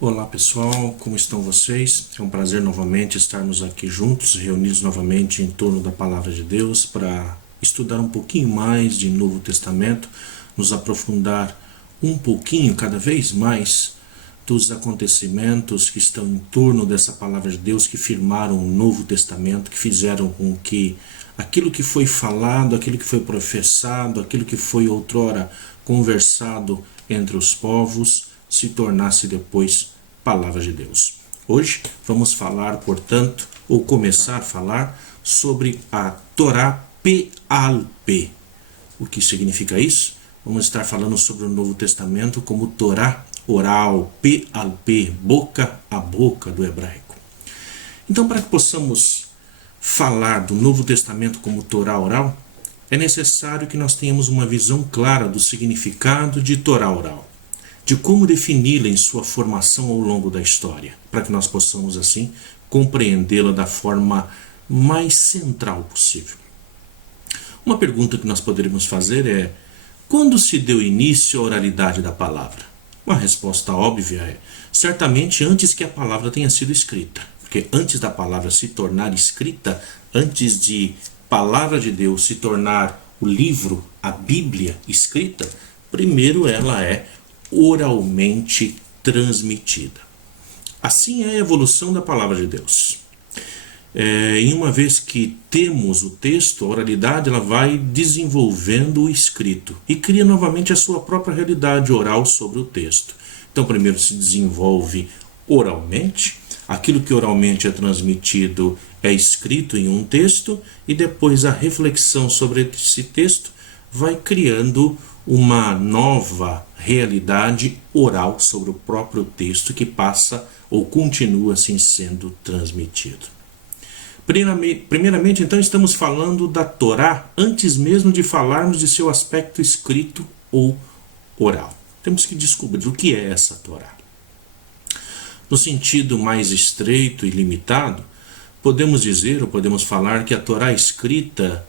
Olá pessoal, como estão vocês? É um prazer novamente estarmos aqui juntos, reunidos novamente em torno da Palavra de Deus para estudar um pouquinho mais de Novo Testamento, nos aprofundar um pouquinho, cada vez mais, dos acontecimentos que estão em torno dessa Palavra de Deus, que firmaram o Novo Testamento, que fizeram com que aquilo que foi falado, aquilo que foi professado, aquilo que foi outrora conversado entre os povos, se tornasse depois Palavra de Deus. Hoje vamos falar, portanto, ou começar a falar sobre a Torá P.A.L.P. O que significa isso? Vamos estar falando sobre o Novo Testamento como Torá oral, P.A.L.P, boca a boca do hebraico. Então, para que possamos falar do Novo Testamento como Torá oral, é necessário que nós tenhamos uma visão clara do significado de Torá oral, de como defini-la em sua formação ao longo da história, para que nós possamos, assim, compreendê-la da forma mais central possível. Uma pergunta que nós poderíamos fazer é: quando se deu início à oralidade da palavra? Uma resposta óbvia é: certamente antes que a palavra tenha sido escrita, porque antes da palavra se tornar escrita, antes de palavra de Deus se tornar o livro, a Bíblia escrita, primeiro ela é oralmente transmitida. Assim é a evolução da palavra de Deus. E uma vez que temos o texto, a oralidade ela vai desenvolvendo o escrito e cria novamente a sua própria realidade oral sobre o texto. Então, primeiro se desenvolve oralmente, aquilo que oralmente é transmitido é escrito em um texto, e depois a reflexão sobre esse texto vai criando uma nova realidade oral sobre o próprio texto que passa ou continua assim sendo transmitido. Primeiramente, então, estamos falando da Torá antes mesmo de falarmos de seu aspecto escrito ou oral. Temos que descobrir o que é essa Torá. No sentido mais estreito e limitado, podemos dizer ou podemos falar que a Torá escrita,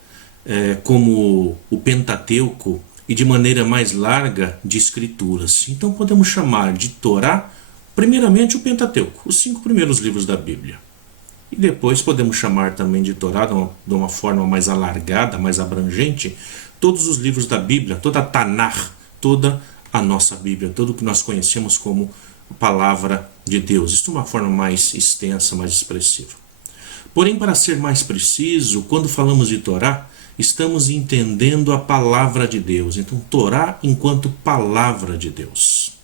como o Pentateuco, e de maneira mais larga de escrituras. Então podemos chamar de Torá, primeiramente o Pentateuco, os 5 primeiros livros da Bíblia. E depois podemos chamar também de Torá, de uma forma mais alargada, mais abrangente, todos os livros da Bíblia, toda a Tanakh, toda a nossa Bíblia, tudo o que nós conhecemos como Palavra de Deus. Isso de uma forma mais extensa, mais expressiva. Porém, para ser mais preciso, quando falamos de Torá, estamos entendendo a palavra de Deus. Então, Torá enquanto palavra de Deus.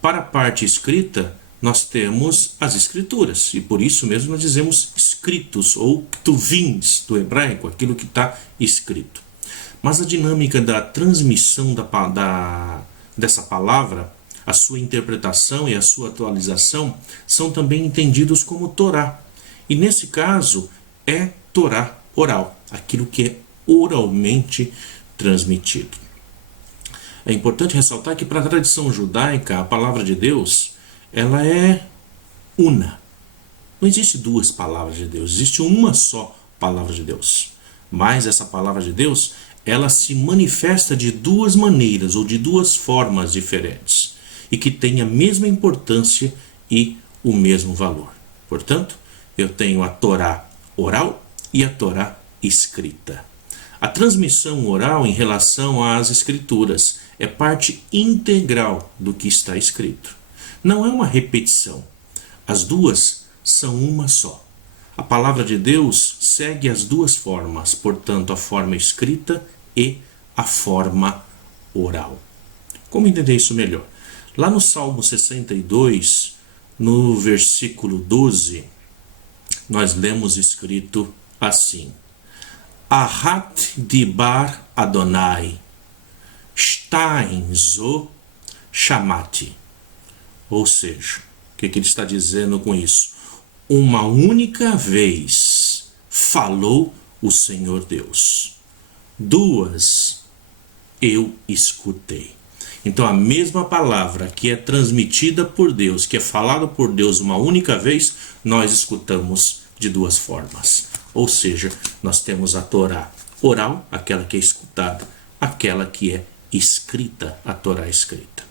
Para a parte escrita, nós temos as escrituras. E por isso mesmo nós dizemos escritos, ou ktuvins do hebraico, aquilo que está escrito. Mas a dinâmica da transmissão dessa palavra, a sua interpretação e a sua atualização, são também entendidos como Torá. E nesse caso, é Torá oral, aquilo que é oralmente transmitido. É importante ressaltar que para a tradição judaica, a palavra de Deus, ela é una. Não existe 2 palavras de Deus, existe uma só palavra de Deus. Mas essa palavra de Deus, ela se manifesta de 2 maneiras ou de 2 formas diferentes e que tem a mesma importância e o mesmo valor. Portanto, eu tenho a Torá oral e a Torá escrita. A transmissão oral em relação às escrituras é parte integral do que está escrito. Não é uma repetição. As 2 são uma só. A palavra de Deus segue as 2 formas, portanto, a forma escrita e a forma oral. Como entender isso melhor? Lá no Salmo 62, no versículo 12, nós lemos escrito assim: Ahat dibar Adonai, shtain zo shamati. Ou seja, o que ele está dizendo com isso? Uma única vez falou o Senhor Deus. 2 eu escutei. Então a mesma palavra que é transmitida por Deus, que é falada por Deus uma única vez, nós escutamos de 2 formas. Ou seja, nós temos a Torá oral, aquela que é escutada, aquela que é escrita, a Torá escrita.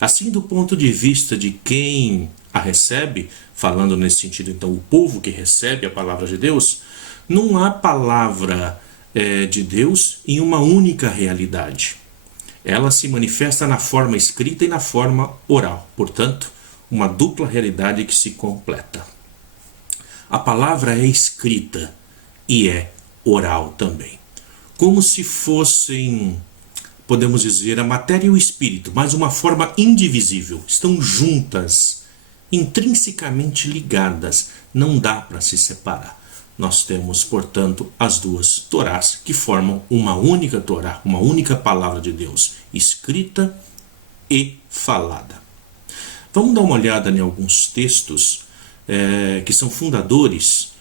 Assim, do ponto de vista de quem a recebe, falando nesse sentido, então, o povo que recebe a palavra de Deus, não há palavra de Deus em uma única realidade. Ela se manifesta na forma escrita e na forma oral. Portanto, uma dupla realidade que se completa. A palavra é escrita e é oral também. Como se fossem, podemos dizer, a matéria e o espírito, mas uma forma indivisível. Estão juntas, intrinsecamente ligadas. Não dá para se separar. Nós temos, portanto, as duas Torás que formam uma única Torá, uma única palavra de Deus, escrita e falada. Vamos dar uma olhada em alguns textos que são fundadores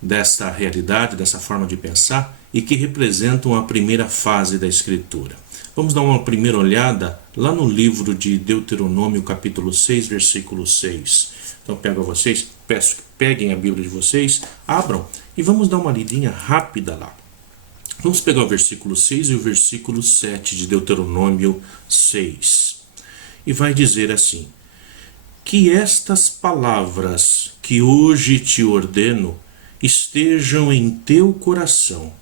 dessa realidade, dessa forma de pensar e que representam a primeira fase da Escritura. Vamos dar uma primeira olhada lá no livro de Deuteronômio, capítulo 6, versículo 6. Então, pego a vocês, peço que peguem a Bíblia de vocês, abram e vamos dar uma lidinha rápida lá. Vamos pegar o versículo 6 e o versículo 7 de Deuteronômio 6. E vai dizer assim: que estas palavras que hoje te ordeno estejam em teu coração.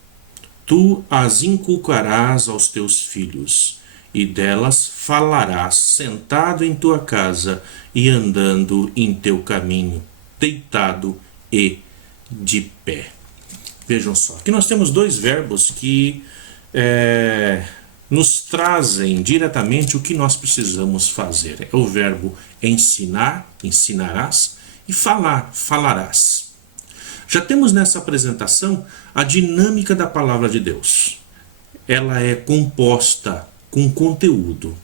Tu as inculcarás aos teus filhos, e delas falarás sentado em tua casa e andando em teu caminho, deitado e de pé. Vejam só, aqui nós temos dois verbos que nos trazem diretamente o que nós precisamos fazer. É o verbo ensinar, ensinarás, e falar, falarás. Já temos nessa apresentação a dinâmica da palavra de Deus. Ela é composta com conteúdo,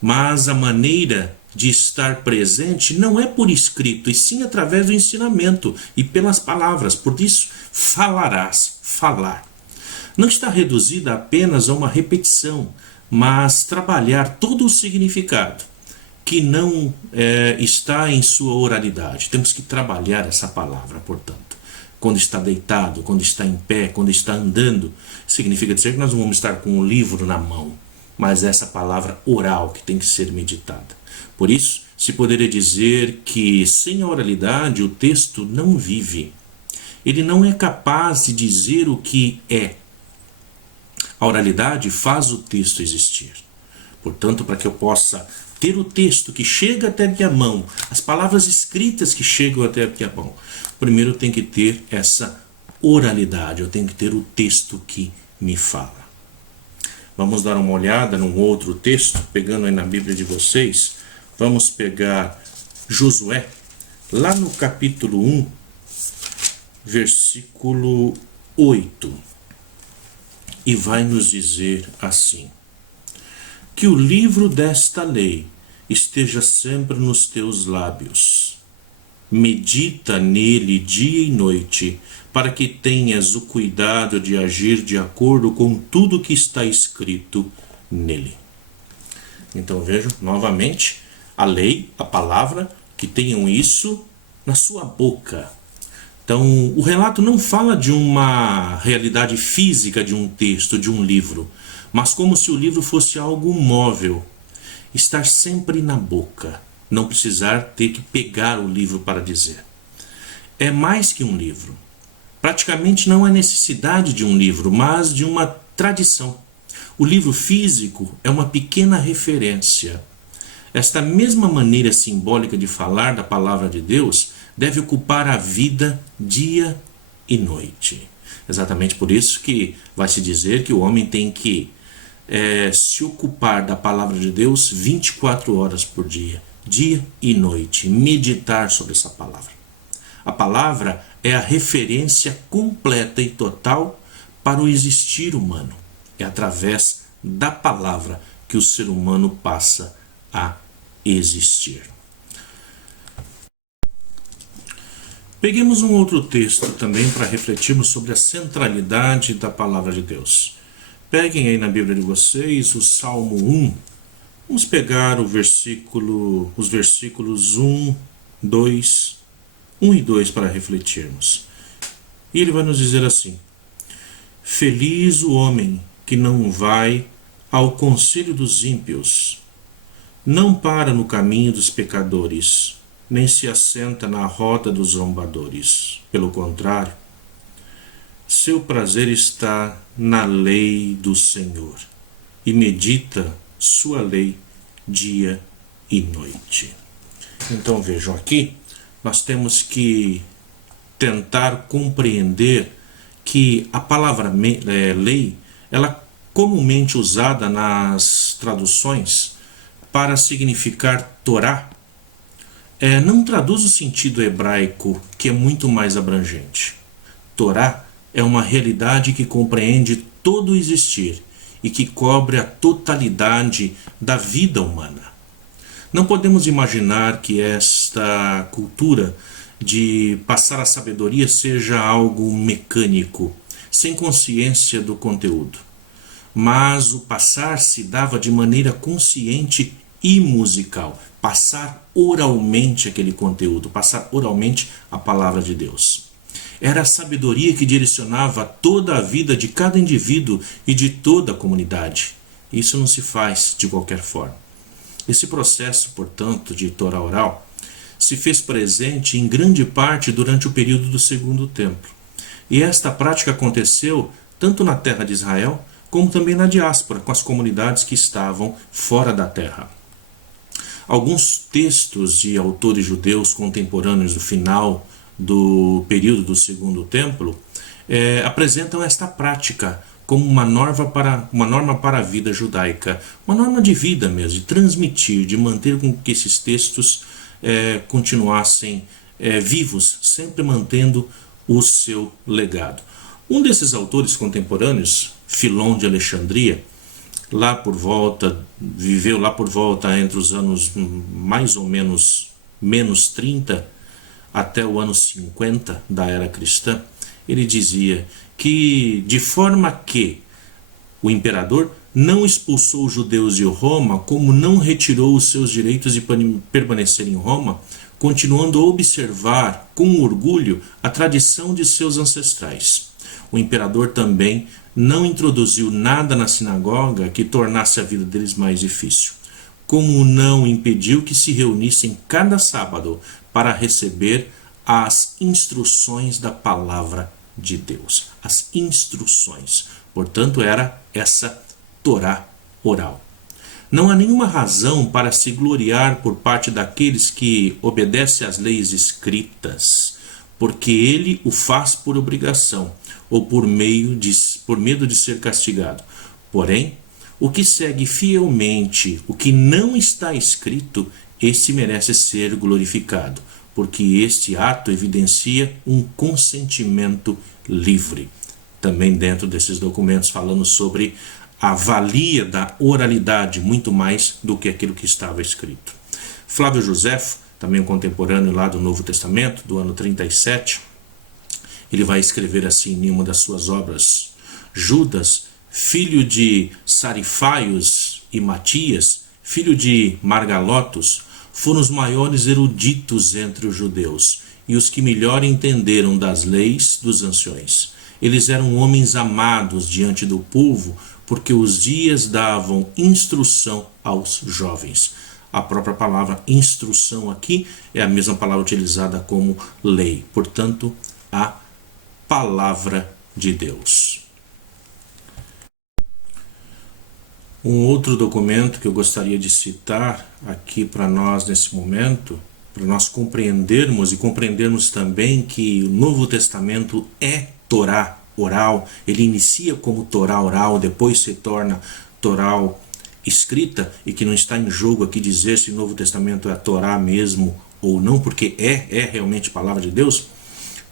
mas a maneira de estar presente não é por escrito, e sim através do ensinamento e pelas palavras. Por isso, falarás, falar. Não está reduzida apenas a uma repetição, mas trabalhar todo o significado que não está em sua oralidade. Temos que trabalhar essa palavra, portanto. Quando está deitado, quando está em pé, quando está andando, significa dizer que nós não vamos estar com o livro na mão, mas essa palavra oral que tem que ser meditada. Por isso, se poderia dizer que sem a oralidade o texto não vive. Ele não é capaz de dizer o que é. A oralidade faz o texto existir. Portanto, para que eu possa ter o texto que chega até a minha mão, as palavras escritas que chegam até a minha mão, primeiro eu tenho que ter essa oralidade, eu tenho que ter o texto que me fala. Vamos dar uma olhada num outro texto, pegando aí na Bíblia de vocês. Vamos pegar Josué, lá no capítulo 1, versículo 8. E vai nos dizer assim: que o livro desta lei esteja sempre nos teus lábios. Medita nele dia e noite, para que tenhas o cuidado de agir de acordo com tudo que está escrito nele. Então vejam, novamente, a lei, a palavra, que tenham isso na sua boca. Então, o relato não fala de uma realidade física de um texto, de um livro, mas como se o livro fosse algo móvel. Estar sempre na boca, não precisar ter que pegar o livro para dizer. É mais que um livro. Praticamente não há necessidade de um livro, mas de uma tradição. O livro físico é uma pequena referência. Esta mesma maneira simbólica de falar da palavra de Deus deve ocupar a vida dia e noite. Exatamente por isso que vai se dizer que o homem tem que se ocupar da palavra de Deus 24 horas por dia, dia e noite, meditar sobre essa palavra. A palavra é a referência completa e total para o existir humano. É através da palavra que o ser humano passa a existir. Peguemos um outro texto também para refletirmos sobre a centralidade da palavra de Deus. Peguem aí na Bíblia de vocês o Salmo 1. Vamos pegar os versículos 1 e 2 para refletirmos. E ele vai nos dizer assim: feliz o homem que não vai ao conselho dos ímpios, Não para no caminho dos pecadores, nem se assenta na roda dos zombadores. Pelo contrário, seu prazer está na lei do Senhor, e medita sua lei dia e noite. Então vejam aqui, nós temos que tentar compreender que a palavra lei, ela comumente usada nas traduções para significar Torá, não traduz o sentido hebraico, que é muito mais abrangente. Torá é uma realidade que compreende todo o existir e que cobre a totalidade da vida humana. Não podemos imaginar que esta cultura de passar a sabedoria seja algo mecânico, sem consciência do conteúdo. Mas o passar se dava de maneira consciente e musical. Passar oralmente aquele conteúdo, passar oralmente a palavra de Deus. Era a sabedoria que direcionava toda a vida de cada indivíduo e de toda a comunidade. Isso não se faz de qualquer forma. Esse processo, portanto, de Torá oral, se fez presente em grande parte durante o período do Segundo Templo. E esta prática aconteceu tanto na terra de Israel, como também na diáspora, com as comunidades que estavam fora da terra. Alguns textos de autores judeus contemporâneos do final do período do Segundo Templo apresentam esta prática como uma norma para a vida judaica, uma norma de vida mesmo, de transmitir, de manter com que esses textos continuassem vivos, sempre mantendo o seu legado. Um desses autores contemporâneos, Filon de Alexandria, viveu lá por volta entre os anos mais ou menos 30 até o ano 50 da era cristã. Ele dizia que, de forma que o imperador não expulsou os judeus de Roma, como não retirou os seus direitos de permanecer em Roma, continuando a observar com orgulho a tradição de seus ancestrais. O imperador também não introduziu nada na sinagoga que tornasse a vida deles mais difícil, como não impediu que se reunissem cada sábado para receber as instruções da palavra de Deus. As instruções. Portanto, era essa Torá oral. Não há nenhuma razão para se gloriar por parte daqueles que obedecem às leis escritas, porque ele o faz por obrigação ou por medo de ser castigado. Porém, o que segue fielmente o que não está escrito, este merece ser glorificado, porque este ato evidencia um consentimento livre. Também dentro desses documentos falando sobre a valia da oralidade, muito mais do que aquilo que estava escrito. Flávio Joséfo, também um contemporâneo lá do Novo Testamento, do ano 37, ele vai escrever assim em uma das suas obras: Judas, filho de Sarifaios e Matias, filho de Margalotos, foram os maiores eruditos entre os judeus e os que melhor entenderam das leis dos anciões. Eles eram homens amados diante do povo, porque os dias davam instrução aos jovens. A própria palavra instrução aqui é a mesma palavra utilizada como lei. Portanto, a palavra de Deus. Um outro documento que eu gostaria de citar aqui para nós nesse momento, para nós compreendermos e compreendermos também que o Novo Testamento é Torá oral. Ele inicia como Torá oral, depois se torna Torá escrita, e que não está em jogo aqui dizer se o Novo Testamento é a Torá mesmo ou não, porque é realmente palavra de Deus.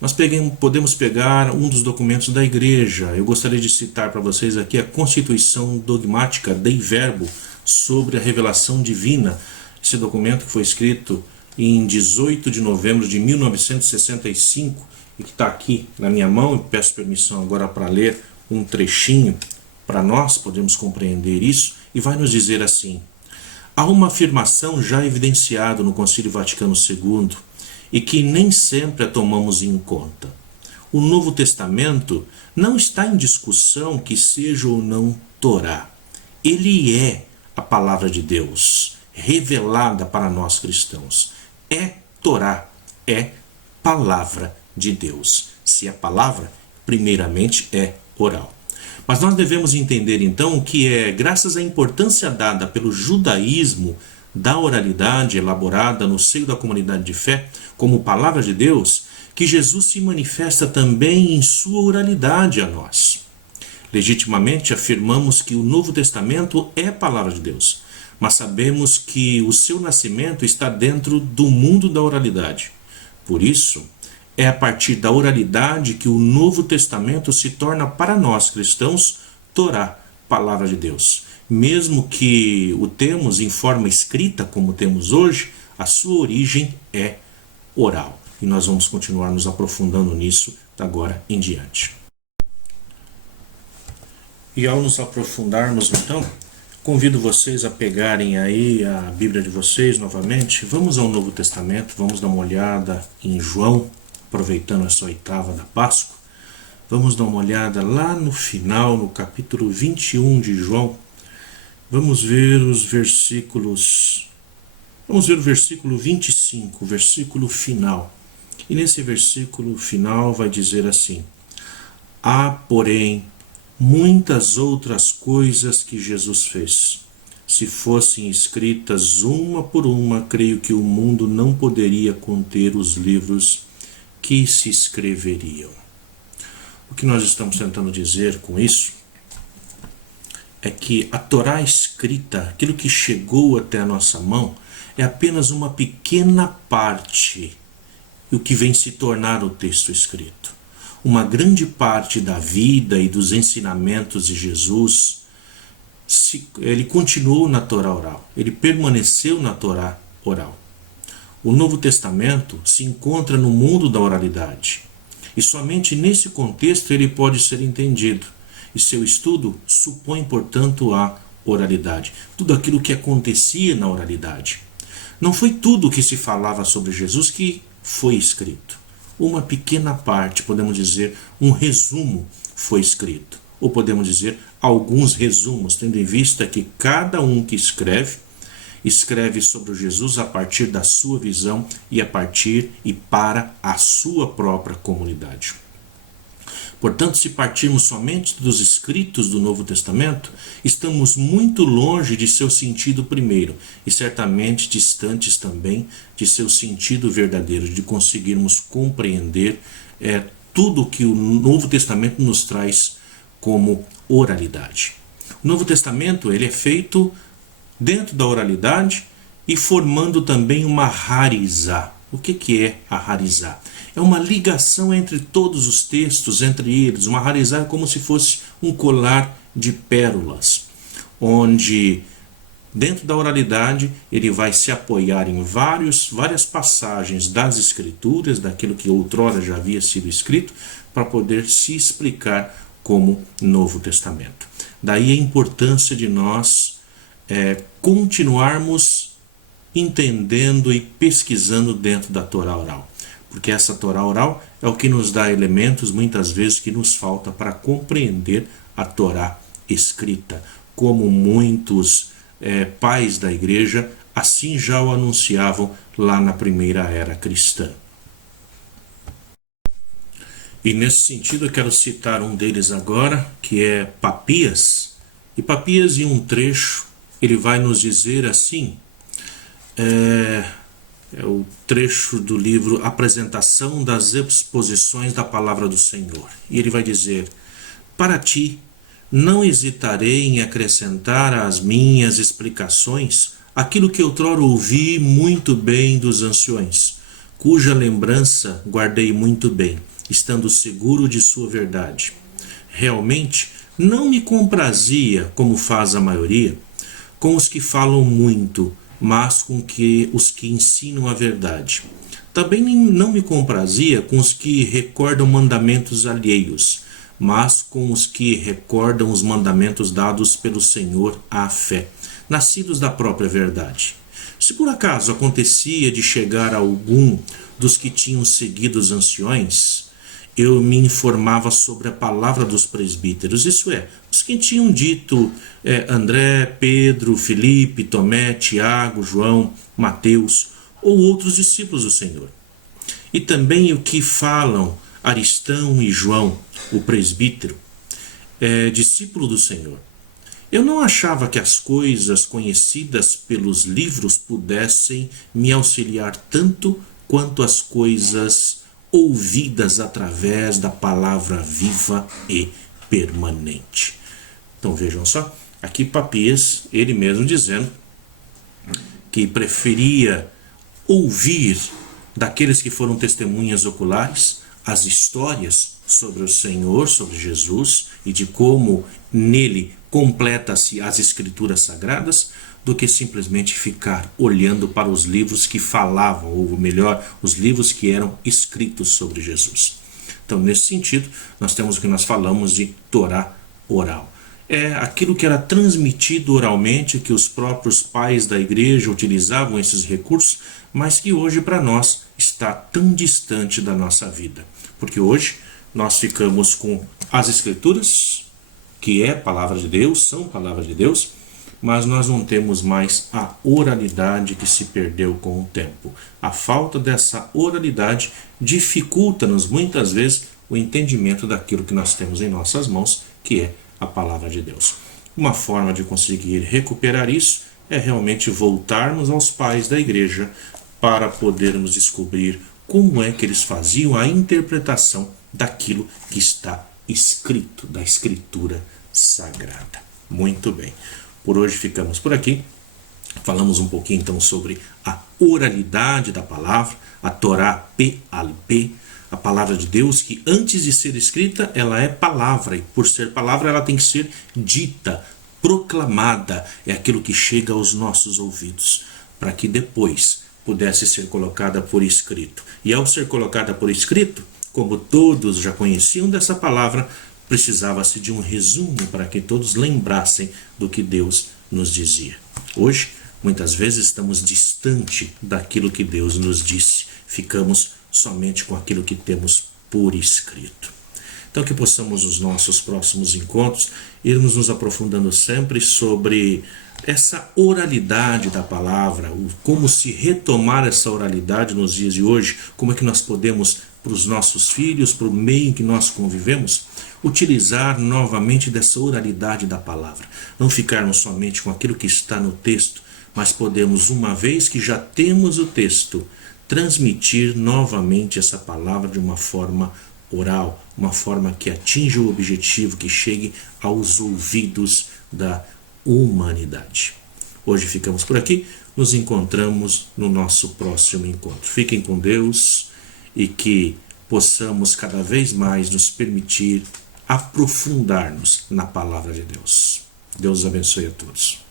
Nós podemos pegar um dos documentos da igreja. Eu gostaria de citar para vocês aqui a Constituição Dogmática Dei Verbo sobre a revelação divina. Esse documento que foi escrito em 18 de novembro de 1965 e que está aqui na minha mão. Eu peço permissão agora para ler um trechinho para nós podermos compreender isso, e vai nos dizer assim: há uma afirmação já evidenciada no Concílio Vaticano II e que nem sempre a tomamos em conta. O Novo Testamento não está em discussão que seja ou não Torá. Ele é a palavra de Deus, revelada para nós cristãos. É Torá, é palavra de Deus. Se é palavra, primeiramente é oral. Mas nós devemos entender então que é graças à importância dada pelo judaísmo da oralidade elaborada no seio da comunidade de fé como palavra de Deus, que Jesus se manifesta também em sua oralidade a nós. Legitimamente afirmamos que o Novo Testamento é a palavra de Deus, mas sabemos que o seu nascimento está dentro do mundo da oralidade. Por isso, é a partir da oralidade que o Novo Testamento se torna para nós cristãos Torá, palavra de Deus. Mesmo que o temos em forma escrita, como temos hoje, a sua origem é oral. E nós vamos continuar nos aprofundando nisso agora em diante. E ao nos aprofundarmos então, convido vocês a pegarem aí a Bíblia de vocês novamente. Vamos ao Novo Testamento, vamos dar uma olhada em João, aproveitando essa oitava da Páscoa. Vamos dar uma olhada lá no final, no capítulo 21 de João. Vamos ver os versículos. Vamos ver o versículo 25, o versículo final. E nesse versículo final vai dizer assim: há, porém, muitas outras coisas que Jesus fez. Se fossem escritas uma por uma, creio que o mundo não poderia conter os livros que se escreveriam. O que nós estamos tentando dizer com isso é que a Torá escrita, aquilo que chegou até a nossa mão, é apenas uma pequena parte do que vem se tornar o texto escrito. Uma grande parte da vida e dos ensinamentos de Jesus, ele continuou na Torá oral, ele permaneceu na Torá oral. O Novo Testamento se encontra no mundo da oralidade, e somente nesse contexto ele pode ser entendido, e seu estudo supõe, portanto, a oralidade, tudo aquilo que acontecia na oralidade. Não foi tudo o que se falava sobre Jesus que foi escrito. Uma pequena parte, podemos dizer, um resumo foi escrito. Ou podemos dizer, alguns resumos, tendo em vista que cada um que escreve sobre Jesus a partir da sua visão e a partir e para a sua própria comunidade. Portanto, se partirmos somente dos escritos do Novo Testamento, estamos muito longe de seu sentido primeiro e certamente distantes também de seu sentido verdadeiro, de conseguirmos compreender tudo que o Novo Testamento nos traz como oralidade. O Novo Testamento ele é feito dentro da oralidade e formando também uma harizá. O que é a harizá? É uma ligação entre todos os textos, entre eles. Uma harizá é como se fosse um colar de pérolas, onde dentro da oralidade ele vai se apoiar em várias passagens das Escrituras, daquilo que outrora já havia sido escrito, para poder se explicar como Novo Testamento. Daí a importância de nós continuarmos entendendo e pesquisando dentro da Torá oral. Porque essa Torá oral é o que nos dá elementos, muitas vezes, que nos falta para compreender a Torá escrita. Como muitos pais da igreja assim já o anunciavam lá na primeira era cristã. E nesse sentido eu quero citar um deles agora, que é Papias. E Papias, em um trecho, ele vai nos dizer assim, é o trecho do livro Apresentação das Exposições da Palavra do Senhor. E ele vai dizer: para ti, não hesitarei em acrescentar às minhas explicações aquilo que outrora ouvi muito bem dos anciões, cuja lembrança guardei muito bem, estando seguro de sua verdade. Realmente, não me comprazia, como faz a maioria, com os que falam muito, mas com os que ensinam a verdade. Também não me comprazia com os que recordam mandamentos alheios, mas com os que recordam os mandamentos dados pelo Senhor à fé, nascidos da própria verdade. Se por acaso acontecia de chegar a algum dos que tinham seguido os anciões, eu me informava sobre a palavra dos presbíteros, isso é, os que tinham dito André, Pedro, Felipe, Tomé, Tiago, João, Mateus ou outros discípulos do Senhor. E também o que falam Aristão e João, o presbítero, discípulo do Senhor. Eu não achava que as coisas conhecidas pelos livros pudessem me auxiliar tanto quanto as coisas ouvidas através da palavra viva e permanente. Então vejam só, aqui Papias, ele mesmo dizendo que preferia ouvir daqueles que foram testemunhas oculares as histórias sobre o Senhor, sobre Jesus e de como nele completa-se as escrituras sagradas, do que simplesmente ficar olhando para os livros que falavam, ou melhor, os livros que eram escritos sobre Jesus. Então, nesse sentido, nós temos o que nós falamos de Torá oral. É aquilo que era transmitido oralmente, que os próprios pais da igreja utilizavam esses recursos, mas que hoje para nós está tão distante da nossa vida. Porque hoje nós ficamos com as escrituras, que é palavra de Deus, são palavras de Deus, mas nós não temos mais a oralidade que se perdeu com o tempo. A falta dessa oralidade dificulta-nos muitas vezes o entendimento daquilo que nós temos em nossas mãos, que é a palavra de Deus. Uma forma de conseguir recuperar isso é realmente voltarmos aos pais da igreja para podermos descobrir como é que eles faziam a interpretação daquilo que está escrito, da escritura sagrada. Muito bem. Por hoje ficamos por aqui. Falamos um pouquinho então sobre a oralidade da palavra, a Torá P.A.L.P., a palavra de Deus, que antes de ser escrita, ela é palavra, e por ser palavra, ela tem que ser dita, proclamada, é aquilo que chega aos nossos ouvidos, para que depois pudesse ser colocada por escrito. E ao ser colocada por escrito, como todos já conheciam dessa palavra, precisava-se de um resumo para que todos lembrassem do que Deus nos dizia. Hoje, muitas vezes estamos distante daquilo que Deus nos disse. Ficamos somente com aquilo que temos por escrito. Então que possamos nos nossos próximos encontros irmos nos aprofundando sempre sobre essa oralidade da palavra, como se retomar essa oralidade nos dias de hoje, como é que nós podemos, para os nossos filhos, para o meio em que nós convivemos, utilizar novamente dessa oralidade da palavra. Não ficarmos somente com aquilo que está no texto, mas podemos, uma vez que já temos o texto, transmitir novamente essa palavra de uma forma oral, uma forma que atinja o objetivo, que chegue aos ouvidos da humanidade. Hoje ficamos por aqui, nos encontramos no nosso próximo encontro. Fiquem com Deus e que possamos cada vez mais nos permitir aprofundar-nos na palavra de Deus. Deus abençoe a todos.